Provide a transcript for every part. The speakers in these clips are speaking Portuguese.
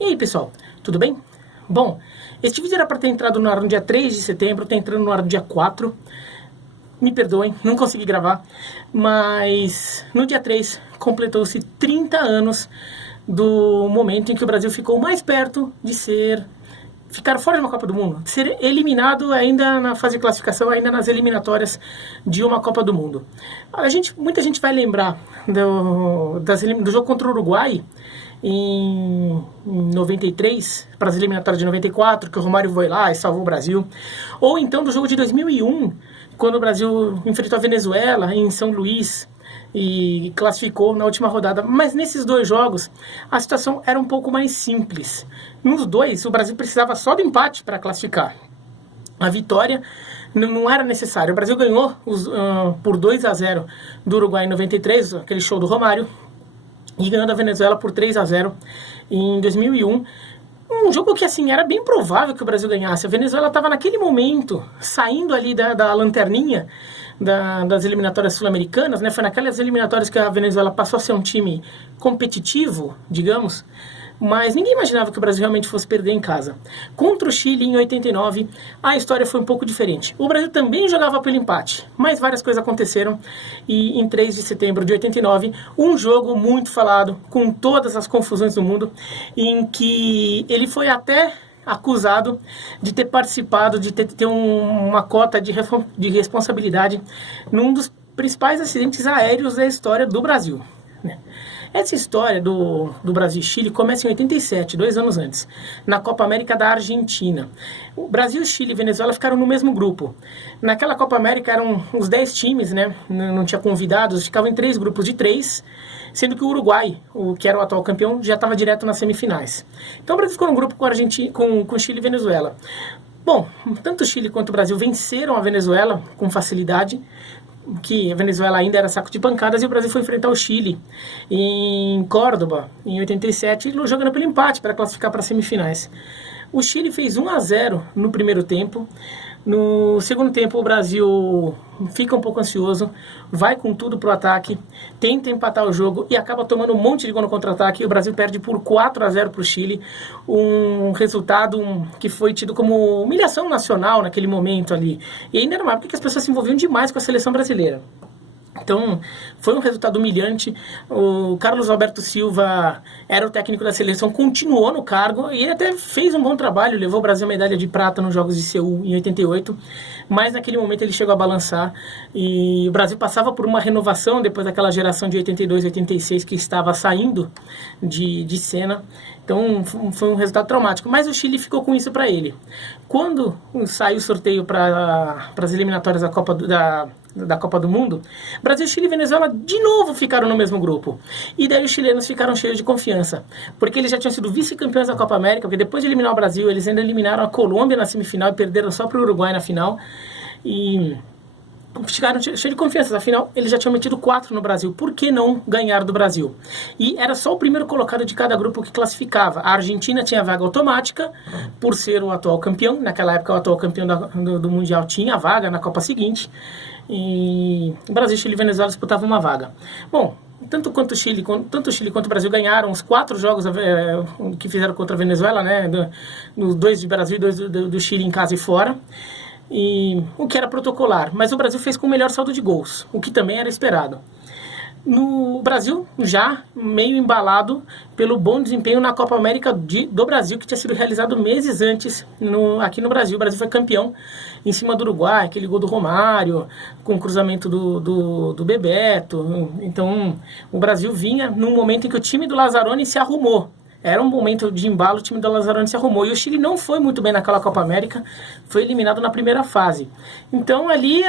E aí, pessoal, tudo bem? Bom, este vídeo era para ter entrado no ar no dia 3 de setembro, está entrando no ar no dia 4. Me perdoem, não consegui gravar, mas no dia 3 completou-se 30 anos do momento em que o Brasil ficou mais perto de ficar fora de uma Copa do Mundo, de ser eliminado ainda na fase de classificação, ainda nas eliminatórias de uma Copa do Mundo. Muita gente vai lembrar do jogo contra o Uruguai, em 93, para as eliminatórias de 94, que o Romário foi lá e salvou o Brasil, ou então do jogo de 2001, quando o Brasil enfrentou a Venezuela em São Luís e classificou na última rodada. Mas nesses dois jogos a situação era um pouco mais simples. Nos dois o Brasil precisava só do empate para classificar. A vitória não era necessária. O Brasil ganhou por 2-0 do Uruguai em 93, aquele show do Romário, e ganhou da Venezuela por 3-0 em 2001. Um jogo que, assim, era bem provável que o Brasil ganhasse. A Venezuela estava, naquele momento, saindo ali da lanterninha das eliminatórias sul-americanas, né? Foi naquelas eliminatórias que a Venezuela passou a ser um time competitivo, digamos, mas ninguém imaginava que o Brasil realmente fosse perder em casa. Contra o Chile, em 89, a história foi um pouco diferente. O Brasil também jogava pelo empate, mas várias coisas aconteceram, e em 3 de setembro de 89, um jogo muito falado, com todas as confusões do mundo, em que ele foi até acusado de ter participado, de ter uma cota de responsabilidade num dos principais acidentes aéreos da história do Brasil, né? Essa história do Brasil e Chile começa em 87, 2 anos antes, na Copa América da Argentina. O Brasil, Chile e Venezuela ficaram no mesmo grupo. Naquela Copa América eram uns 10 times, né? Não tinha convidados, ficavam em 3 grupos de 3, sendo que o Uruguai, que era o atual campeão, já estava direto nas semifinais. Então o Brasil ficou num grupo com Chile e Venezuela. Bom, tanto o Chile quanto o Brasil venceram a Venezuela com facilidade, que a Venezuela ainda era saco de pancadas, e o Brasil foi enfrentar o Chile em Córdoba, em 87, jogando pelo empate para classificar para as semifinais. O Chile fez 1-0 no primeiro tempo. No segundo tempo o Brasil fica um pouco ansioso, vai com tudo pro ataque, tenta empatar o jogo e acaba tomando um monte de gol no contra-ataque, e o Brasil perde por 4-0 pro Chile, um resultado que foi tido como humilhação nacional naquele momento ali, e ainda era uma época que as pessoas se envolviam demais com a seleção brasileira. Então, foi um resultado humilhante. O Carlos Alberto Silva era o técnico da seleção, continuou no cargo e ele até fez um bom trabalho, levou o Brasil a medalha de prata nos Jogos de Seul em 88, mas naquele momento ele chegou a balançar e o Brasil passava por uma renovação depois daquela geração de 82 e 86 que estava saindo de cena. Então foi um resultado traumático, mas o Chile ficou com isso para ele. Quando saiu o sorteio para as eliminatórias da Copa do Mundo, Brasil, Chile e Venezuela de novo ficaram no mesmo grupo. E daí os chilenos ficaram cheios de confiança, porque eles já tinham sido vice-campeões da Copa América, porque depois de eliminar o Brasil, eles ainda eliminaram a Colômbia na semifinal e perderam só para o Uruguai na final. E ficaram cheios de confiança, afinal eles já tinham metido 4 no Brasil, por que não ganhar do Brasil? E era só o primeiro colocado de cada grupo que classificava. A Argentina tinha vaga automática por ser o atual campeão, naquela época o atual campeão do Mundial tinha vaga na Copa seguinte, e o Brasil, Chile e Venezuela disputavam uma vaga. Bom, tanto o Chile quanto o Brasil ganharam os 4 jogos que fizeram contra a Venezuela, né? 2 do Brasil e 2 do Chile em casa e fora, e o que era protocolar, mas o Brasil fez com o melhor saldo de gols, o que também era esperado. No Brasil, já meio embalado pelo bom desempenho na Copa América do Brasil, que tinha sido realizado meses antes aqui no Brasil. O Brasil foi campeão em cima do Uruguai, aquele gol do Romário, com o cruzamento do Bebeto. Então, o Brasil vinha num momento em que o time do Lazzaroni se arrumou. Era um momento de embalo, o time do Lazzaroni se arrumou. E o Chile não foi muito bem naquela Copa América, foi eliminado na primeira fase. Então ali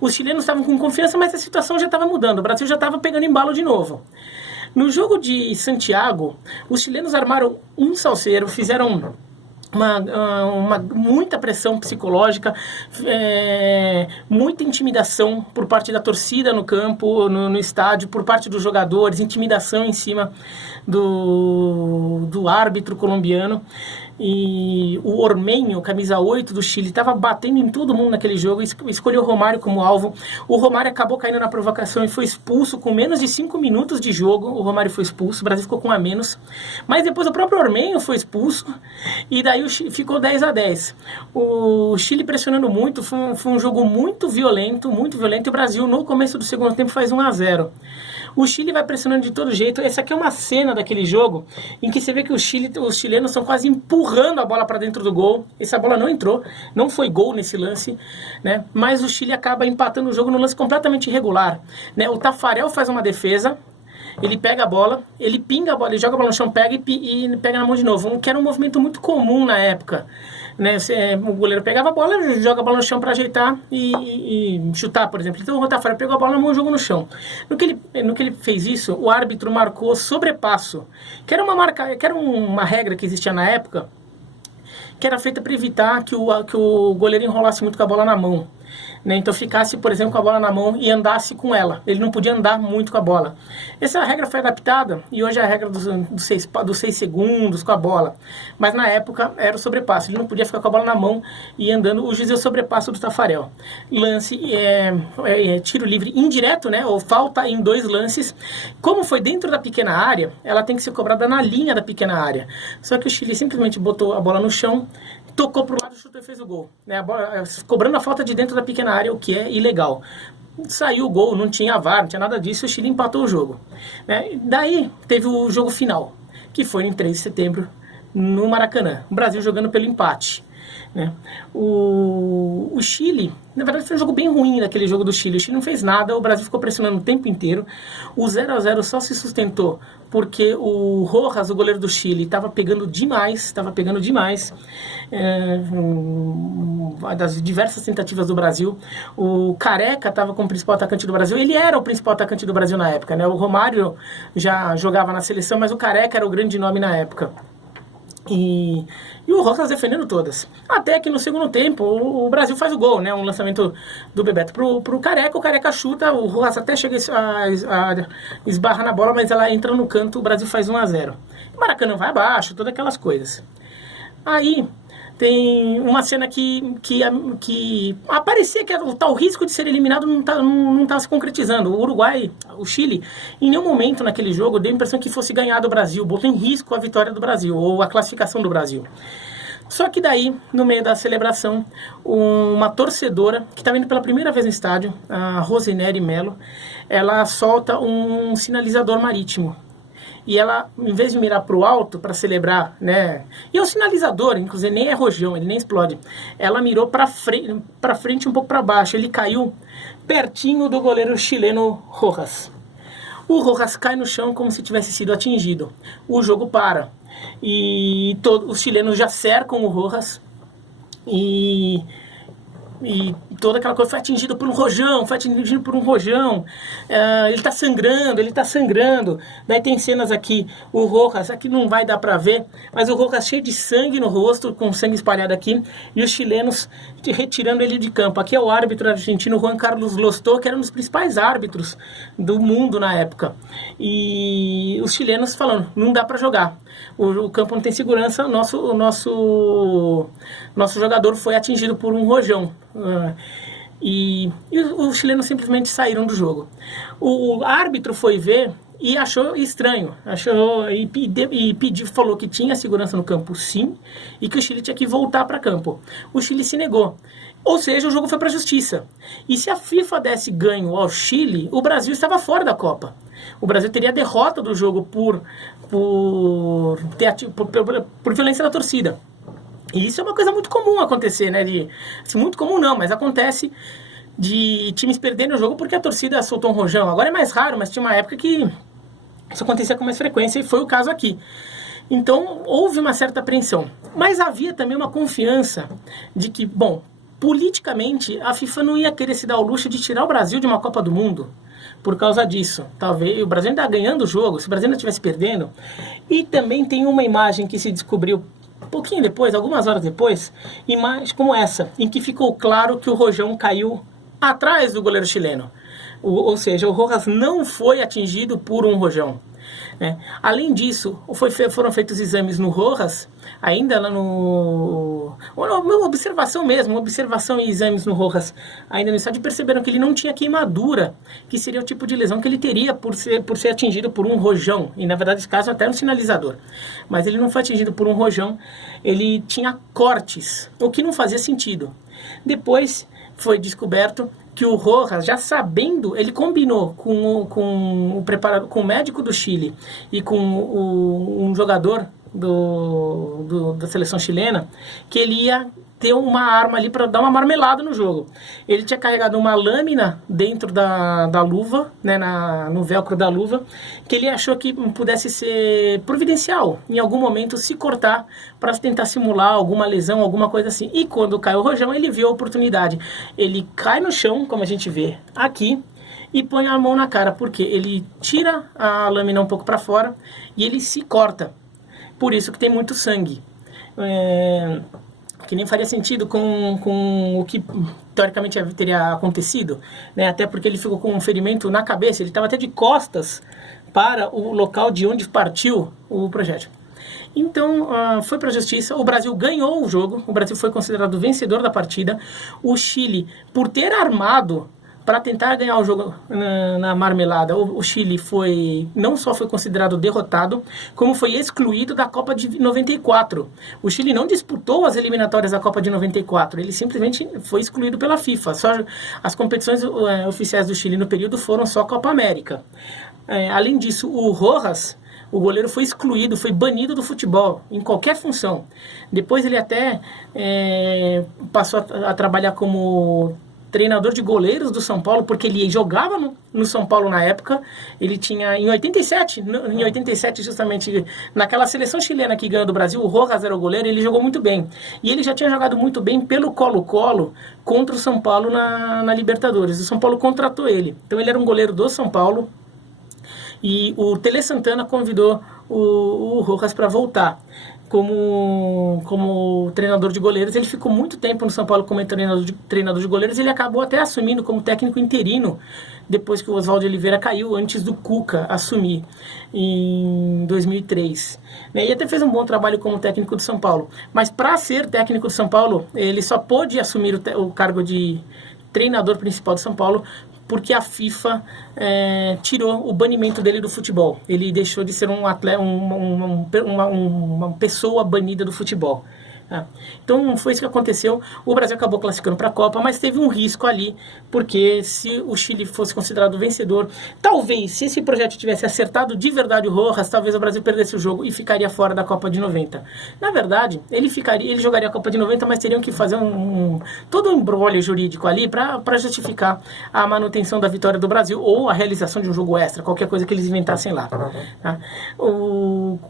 os chilenos estavam com confiança, mas a situação já estava mudando. O Brasil já estava pegando embalo de novo. No jogo de Santiago, os chilenos armaram um salseiro, fizeram muita pressão psicológica, muita intimidação por parte da torcida no campo, no estádio, por parte dos jogadores, intimidação em cima do árbitro colombiano. E o Ormeño, camisa 8 do Chile, estava batendo em todo mundo naquele jogo, escolheu o Romário como alvo. O Romário acabou caindo na provocação e foi expulso com menos de 5 minutos de jogo. O Romário foi expulso, o Brasil ficou com um a menos. Mas depois o próprio Ormeño foi expulso e daí ficou 10-10. O Chile pressionando muito, foi um jogo muito violento, e o Brasil no começo do segundo tempo faz 1-0. O Chile vai pressionando de todo jeito. Essa aqui é uma cena daquele jogo em que você vê que os chilenos estão quase empurrando a bola para dentro do gol. Essa bola não entrou, não foi gol nesse lance, né? Mas o Chile acaba empatando o jogo num lance completamente irregular, né? O Taffarel faz uma defesa, ele pega a bola, ele pinga a bola, ele joga a bola no chão, pega e pega na mão de novo, que era um movimento muito comum na época, né? O goleiro pegava a bola, joga a bola no chão para ajeitar e chutar, por exemplo. Então o Taffarel pegou a bola na mão e jogou no chão. No que ele fez isso, o árbitro marcou sobrepasso, que era uma regra que existia na época, que era feita para evitar que o goleiro enrolasse muito com a bola na mão, né? Então ficasse, por exemplo, com a bola na mão e andasse com ela. Ele não podia andar muito com a bola. Essa regra foi adaptada e hoje é a regra dos 6 segundos com a bola. Mas na época era o sobrepasso. Ele não podia ficar com a bola na mão e andando. O juiz é o sobrepasso do Taffarel. Lance tiro livre indireto, né? Ou falta em 2 lances. Como foi dentro da pequena área, ela tem que ser cobrada na linha da pequena área. Só que o Chile simplesmente botou a bola no chão, tocou pro lado, chutou e fez o gol, né? A bola, cobrando a falta de dentro da pequena área, o que é ilegal. Saiu o gol, não tinha VAR, não tinha nada disso, o Chile empatou o jogo, né? Daí teve o jogo final, que foi em 3 de setembro, no Maracanã. O Brasil jogando pelo empate, né? O Chile, na verdade, foi um jogo bem ruim daquele jogo do Chile. O Chile não fez nada, o Brasil ficou pressionando o tempo inteiro. O 0-0 só se sustentou porque o Rojas, o goleiro do Chile, estava pegando demais, das diversas tentativas do Brasil. O Careca estava como principal atacante do Brasil. Ele era o principal atacante do Brasil na época, né? O Romário já jogava na seleção, mas o Careca era o grande nome na época. E o Rojas defendendo todas. Até que no segundo tempo o Brasil faz o gol, né? Um lançamento do Bebeto pro Careca. O Careca chuta, o Rojas até chega a esbarra na bola, mas ela entra no canto, o Brasil faz 1-0. O Maracanã vai abaixo, todas aquelas coisas. Aí tem uma cena que aparecia que o tal risco de ser eliminado não tá se concretizando. O Uruguai, o Chile, em nenhum momento naquele jogo deu a impressão que fosse ganhar do Brasil, botou em risco a vitória do Brasil, ou a classificação do Brasil. Só que daí, no meio da celebração, uma torcedora, que estava indo pela primeira vez no estádio, a Rosineri Melo, ela solta um sinalizador marítimo. E ela, em vez de mirar para o alto para celebrar, né? E o sinalizador, inclusive, nem é rojão, ele nem explode. Ela mirou para frente, um pouco para baixo. Ele caiu pertinho do goleiro chileno Rojas. O Rojas cai no chão como se tivesse sido atingido. O jogo para. E os chilenos já cercam o Rojas. E toda aquela coisa foi atingido por um rojão, ele tá sangrando, daí tem cenas aqui, o Rojas, aqui não vai dar pra ver, mas o Rojas cheio de sangue no rosto, com sangue espalhado aqui, e os chilenos retirando ele de campo. Aqui é o árbitro argentino Juan Carlos Lostó, que era um dos principais árbitros do mundo na época, e os chilenos falando, não dá pra jogar, o campo não tem segurança, o nosso jogador foi atingido por um rojão. E os chilenos simplesmente saíram do jogo. O árbitro foi ver e achou estranho, falou que tinha segurança no campo, sim, e que o Chile tinha que voltar para campo. O Chile se negou. Ou seja, o jogo foi para a justiça. E se a FIFA desse ganho ao Chile, o Brasil estava fora da Copa. O Brasil teria a derrota do jogo por violência da torcida. E isso é uma coisa muito comum acontecer, né? Muito comum não, mas acontece de times perderem o jogo porque a torcida soltou um rojão. Agora é mais raro, mas tinha uma época que isso acontecia com mais frequência e foi o caso aqui. Então, houve uma certa apreensão. Mas havia também uma confiança de que, bom, politicamente, a FIFA não ia querer se dar ao luxo de tirar o Brasil de uma Copa do Mundo por causa disso. Talvez o Brasil ainda ganhando o jogo, se o Brasil ainda estivesse perdendo. E também tem uma imagem que se descobriu um pouquinho depois, algumas horas depois, imagens como essa, em que ficou claro que o rojão caiu atrás do goleiro chileno. Ou seja, o Rojas não foi atingido por um rojão. né? Além disso, foram feitos exames no Rojas, ainda lá uma observação e exames no Rojas, ainda no estádio, perceberam que ele não tinha queimadura, que seria o tipo de lesão que ele teria por ser atingido por um rojão, e na verdade, nesse caso, até um sinalizador. Mas ele não foi atingido por um rojão, ele tinha cortes, o que não fazia sentido. Depois foi descoberto que o Rojas, já sabendo, ele combinou com o médico do Chile e com um jogador da seleção chilena, que ele ia ter uma arma ali para dar uma marmelada no jogo. Ele tinha carregado uma lâmina dentro da luva, né, no velcro da luva, que ele achou que pudesse ser providencial, em algum momento se cortar para tentar simular alguma lesão, alguma coisa assim. E quando cai o rojão, ele viu a oportunidade. Ele cai no chão, como a gente vê aqui, e põe a mão na cara, porque ele tira a lâmina um pouco para fora e ele se corta. Por isso que tem muito sangue. Que nem faria sentido com o que teoricamente teria acontecido, né? Até porque ele ficou com um ferimento na cabeça, ele estava até de costas para o local de onde partiu o projétil. Então, foi para a justiça, o Brasil ganhou o jogo, o Brasil foi considerado vencedor da partida, o Chile, por ter armado para tentar ganhar o jogo na marmelada, o Chile não só foi considerado derrotado, como foi excluído da Copa de 94. O Chile não disputou as eliminatórias da Copa de 94, ele simplesmente foi excluído pela FIFA. Só as competições oficiais do Chile no período foram só Copa América. Além disso, o Rojas, o goleiro, foi excluído, foi banido do futebol, em qualquer função. Depois ele até passou a trabalhar como treinador de goleiros do São Paulo, porque ele jogava no São Paulo na época. Ele tinha, em 87, justamente, naquela seleção chilena que ganhou do Brasil, o Rojas era o goleiro, ele jogou muito bem. E ele já tinha jogado muito bem pelo Colo-Colo contra o São Paulo na Libertadores. O São Paulo contratou ele. Então ele era um goleiro do São Paulo, e o Tele Santana convidou o Rojas para voltar como treinador de goleiros. Ele ficou muito tempo no São Paulo como treinador de goleiros. Ele acabou até assumindo como técnico interino depois que o Oswaldo Oliveira caiu, antes do Cuca assumir em 2003. E até fez um bom trabalho como técnico do São Paulo. Mas para ser técnico do São Paulo, ele só pôde assumir o cargo de treinador principal do São Paulo porque a FIFA tirou o banimento dele do futebol. Ele deixou de ser um atleta, uma pessoa banida do futebol. Então foi isso que aconteceu. O Brasil acabou classificando para a Copa, mas teve um risco ali, porque se o Chile fosse considerado vencedor, talvez, se esse projeto tivesse acertado de verdade o Rojas, talvez o Brasil perdesse o jogo e ficaria fora da Copa de 90. Na verdade, ele jogaria a Copa de 90, mas teriam que fazer todo um embrólio jurídico ali para justificar a manutenção da vitória do Brasil ou a realização de um jogo extra, qualquer coisa que eles inventassem lá. O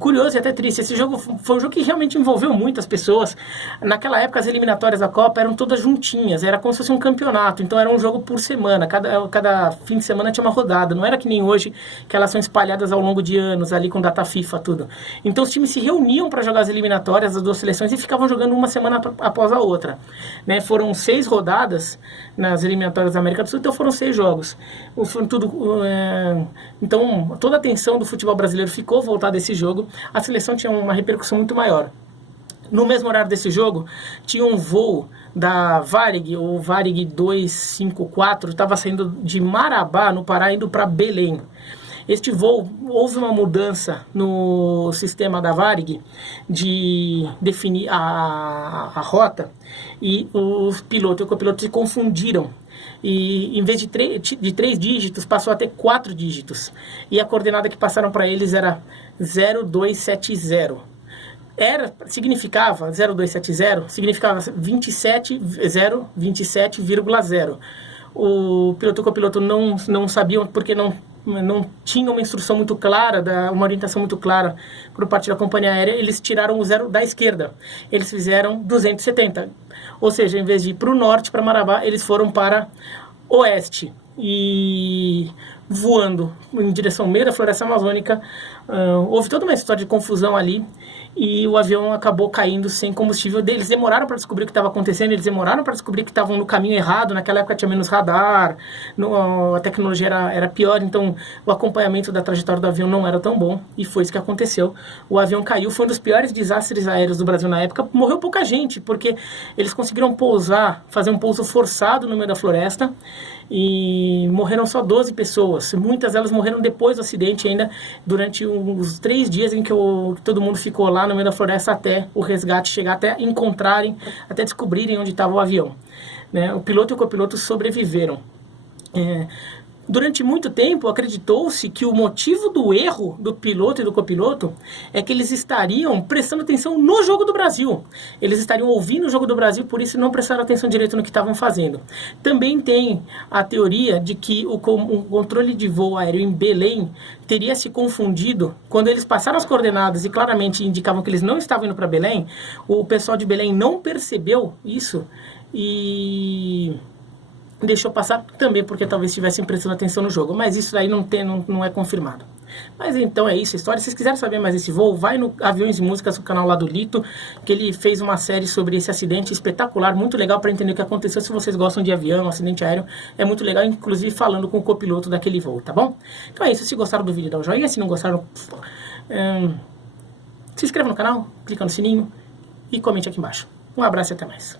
curioso e até triste, esse jogo foi um jogo que realmente envolveu muitas pessoas. Naquela época, as eliminatórias da Copa eram todas juntinhas, era como se fosse um campeonato, então era um jogo por semana, cada fim de semana tinha uma rodada, não era que nem hoje, que elas são espalhadas ao longo de anos, ali com data FIFA, tudo. Então os times se reuniam para jogar as eliminatórias das duas seleções e ficavam jogando uma semana após a outra, né? Foram 6 rodadas nas eliminatórias da América do Sul, então foram 6 jogos. Então toda a atenção do futebol brasileiro ficou voltada a esse jogo. A seleção tinha uma repercussão muito maior. No mesmo horário desse jogo, tinha um voo da Varig, o Varig 254, estava saindo de Marabá, no Pará, indo para Belém. Este voo, houve uma mudança no sistema da Varig de definir a rota, e os pilotos e o copiloto se confundiram. E em vez de 3 dígitos, passou a ter 4 dígitos. E a coordenada que passaram para eles era 0270. Significava 0270, significava 27,0. O piloto e o copiloto não sabiam, porque não tinha uma instrução muito clara, uma orientação muito clara por parte da companhia aérea. Eles tiraram o 0 da esquerda, eles fizeram 270, ou seja, em vez de ir para o norte, para Marabá, eles foram para oeste. E voando em direção ao meio da floresta amazônica, houve toda uma história de confusão ali e o avião acabou caindo sem combustível. Eles demoraram para descobrir o que estava acontecendo, eles demoraram para descobrir que estavam no caminho errado. Naquela época tinha menos radar, a tecnologia era pior, então o acompanhamento da trajetória do avião não era tão bom, e foi isso que aconteceu. O avião caiu, foi um dos piores desastres aéreos do Brasil na época. Morreu pouca gente, porque eles conseguiram fazer um pouso forçado no meio da floresta, e morreram só 12 pessoas. Muitas delas morreram depois do acidente, ainda durante os 3 dias em que todo mundo ficou lá no meio da floresta até o resgate chegar, até encontrarem, até descobrirem onde estava o avião, né? O piloto e o copiloto sobreviveram. Durante muito tempo, acreditou-se que o motivo do erro do piloto e do copiloto é que eles estariam prestando atenção no jogo do Brasil. Eles estariam ouvindo o jogo do Brasil, por isso não prestaram atenção direito no que estavam fazendo. Também tem a teoria de que o controle de voo aéreo em Belém teria se confundido. Quando eles passaram as coordenadas e claramente indicavam que eles não estavam indo para Belém, o pessoal de Belém não percebeu isso e deixou passar também porque talvez estivessem prestando atenção no jogo, mas isso aí não é confirmado. Mas então é isso, a história. Se vocês quiserem saber mais desse voo, vai no Aviões e Músicas, no canal lá do Lito, que ele fez uma série sobre esse acidente espetacular, muito legal para entender o que aconteceu. Se vocês gostam de avião, acidente aéreo, é muito legal, inclusive falando com o copiloto daquele voo, tá bom? Então é isso, se gostaram do vídeo, dá um joinha, se não gostaram, se inscreva no canal, clica no sininho e comente aqui embaixo. Um abraço e até mais.